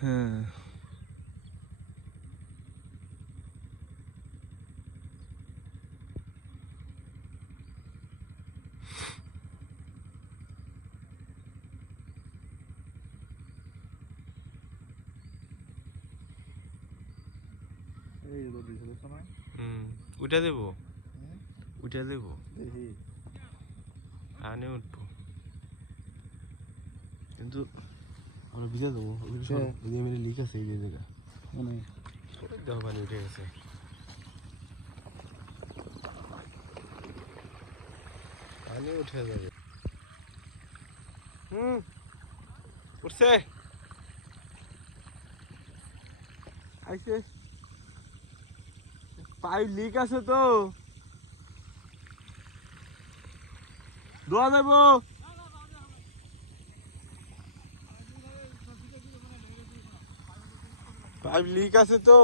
হ্যাঁ উঠে দেবো উঠে দেবো আনে উঠবো কিন্তু আমরা ভিজে দেবো লিক আছে এই জায়গা মানে দেখো পানি উঠে গেছে পানি উঠে যাবে উঠছে আইছে পাইপ লিক আছে তো দোয়া যাবো পাইপ লিক আছে তো